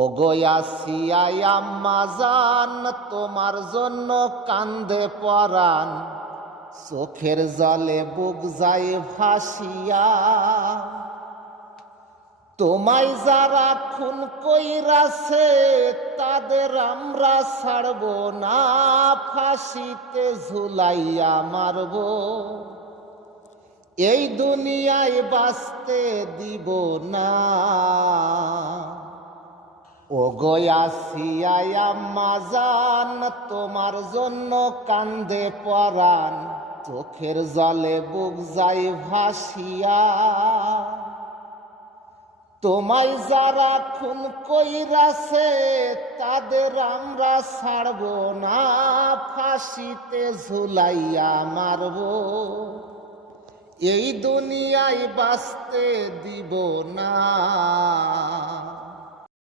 ওগো আসিয়া আম্মা জান, তোমার জন্য কান্দে পরাণ, চোখের জলে বুক যায় ভাসিয়া। তোমায় যারা খুন কইরাছে তাদের আমরা ছাড়ব না, ফাঁসিতে ঝুলাইয়া মারব, এই দুনিয়ায় বাঁচতে দিব না। ওগো আসিয়া আম্মা জান, তোমার জন্য কান্দে পরাণ, চোখের জলে বুক যায় ভাসিয়া। তোমায় যারা খুন কইরাছে তাদের আমরা ছাড়ব না, ফাঁসিতে ঝুলাইয়া মারব, এই দুনিয়ায় বাঁচতে দিব না।